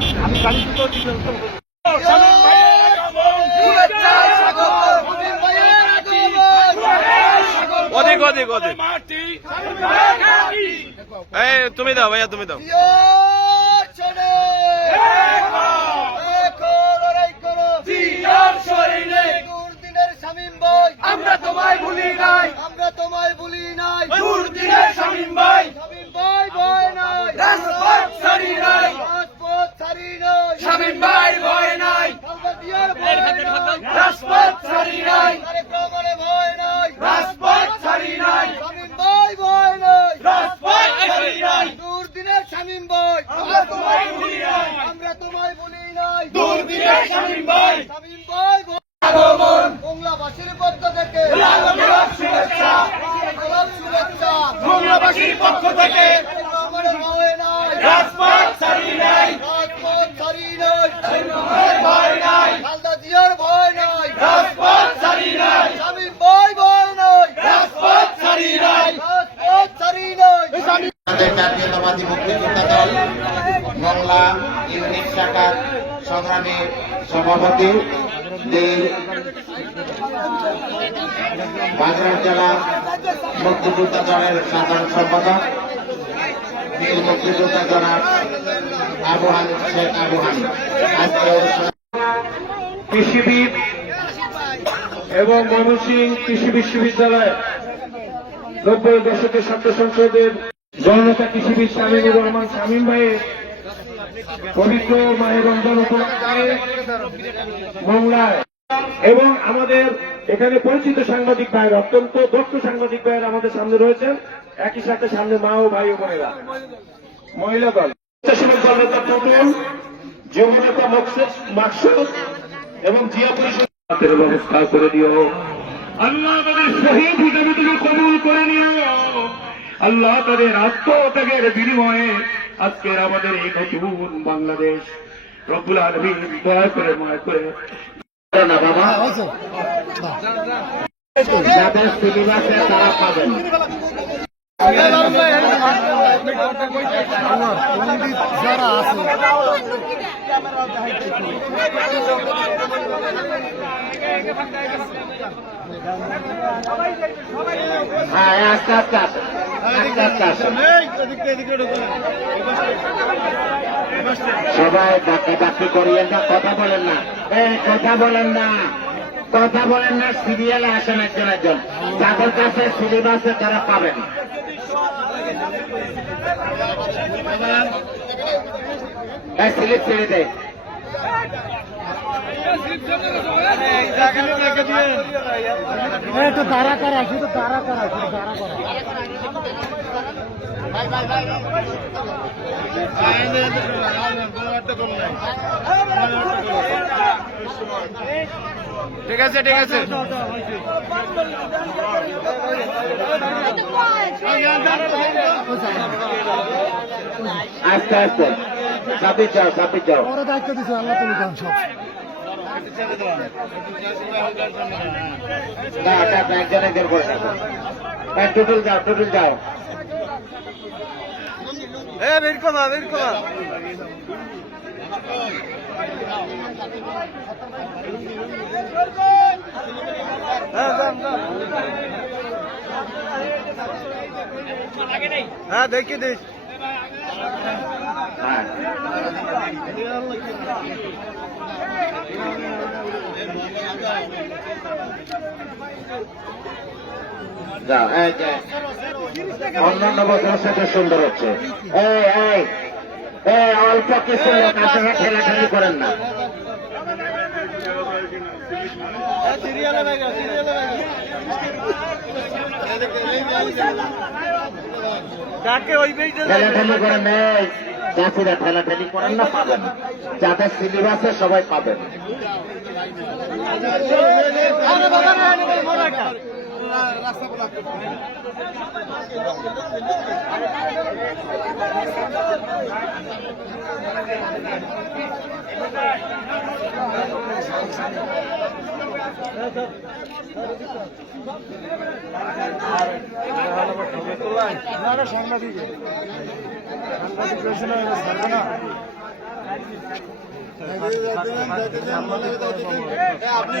আমি গাড়ি দুটো অধিক অধিক অধিক। এই তুমি দাও ভাইয়া তুমি দাও। আমরা তোমায় ভুলি নাই। আমরা তোমায় বলি নাই। দুর্দিনের শামীম ভাই শামীম ভাই ভয় নাই রাজপথ ছাড়ি নাই রাজপথ ছাড়ি নাই শামীম ভাই ভয় নাই খালদা জিয়ার ভয় নাই রাজপথ ছাড়ি নাই তারেক রহমানের ভয় নাই রাজপথ ছাড়ি নাই শামীম ভাই ভয় নাই রাজপথ ছাড়ি নাই দুর্দিনের শামীম ভাই আমরা তোমায় ভুলি নাই আমরা তোমায় বলি নাই দুর্দিনের শামীম ভাই শামীম ভাই ভয়- আগমন বাংলাবাসীর পক্ষ থেকে লালনের শুভেচ্ছা গোলাপ শুভেচ্ছা বাংলাবাসীর পক্ষ থেকে ভয় রাজপথ ছাড়ি নাই। রাজপথ ছাড়ি নাই। ভয় ভয় নাই। খালদা জিয়ার ভয় নাই। রাজপথ ছাড়ি নাই। শামীম ভাই ভয় নাই। রাজপথ ছাড়ি নাই। রাজপথ ছাড়ি নাই। আমাদের জাতীয়তাবাদী মুক্তিযোদ্ধা দল মংলা ইউনিট শাখার সংগ্রামী সভাপতি যে বাগড়া জেলা মুক্তিযোদ্ধা দলের সাধারণ সম্পাদক বীর মুক্তিযোদ্ধা জনাব আবু শেখ আবু হানিফ। কৃষিবিদ এবং ময়মনসিং কৃষি বিশ্ববিদ্যালয় নব্বই দশকের ছাত্র সংসদের জননেতা কৃষিবিদ শামীমুর রহমান, শামীম ভাইয়ের পবিত্র মাহে রমজান উপলক্ষে মংলায় এবং আমাদের এখানে পরিচিত সাংবাদিক ভাইয়ের অত্যন্ত দক্ষ সাংবাদিক ভাইয়ের আমাদের সামনে রয়েছেন। একই সাথে সামনে মা ও ভাই ও বোনেরা। মহিলা দল। স্বেচ্ছাসেবক দল নেতা টুটুল জমনেতা মাকসুদ এবং জিয়া পরিষদের ব্যবস্থা করে দিও। আল্লাহ তাদের শহীদ হিসেবে তুমি কবুল করে নিও। আল্লাহ তাদের আত্মত্যাগের বিনিময়ে আজকের আমাদের এই নতুন বাংলাদেশ। রব্বুল আলমী দয়া করে মনে করে না বাবা। যাদের সিলেবাসে তারা পাবেন। হ্যাঁ আস্তে আসেন আস্তে আস্তে সবাই ডাকে ডাকি করিয়েন না কথা বলেন না। কথা বলেন না। কথা বলেন না সিরিয়ালে আসেন একজন একজন। যাদের কাছে সিলেবাসে তারা পাবেন। সিলেট ছেড়ে দে। একটু তারা করা শুধু তারা করা শুধু তারা করা ঠিক আছে ঠিক আছে। আস্তে আস্তে। চাপি যাও চাপি যাও বড় দায়িত্ব দিচ্ছে আল্লাহ তুমি সব। না এটা একজন একজন করে থাকো এই টোটাল যাও টোটাল যাও এ বের কমা বের কমা হ্যাঁ দেখি দিস হ্যাঁ যাও এই যে অন্যান্য বছরের সাথে সুন্দর হচ্ছে। এই এই এই অল্প কিছু লোক আপনারা ঠেলাঠেলি করেন না। ডাকে ওই বেইতে ঠেলাঠেলি করেন চাষিরা ঠেলাঠেলি করেন না পাবেন। যাদের সিলেবাসে সবাই পাবেন। সাংবাদিক সাংবাদিক। নয় ছাড়বে না আপনি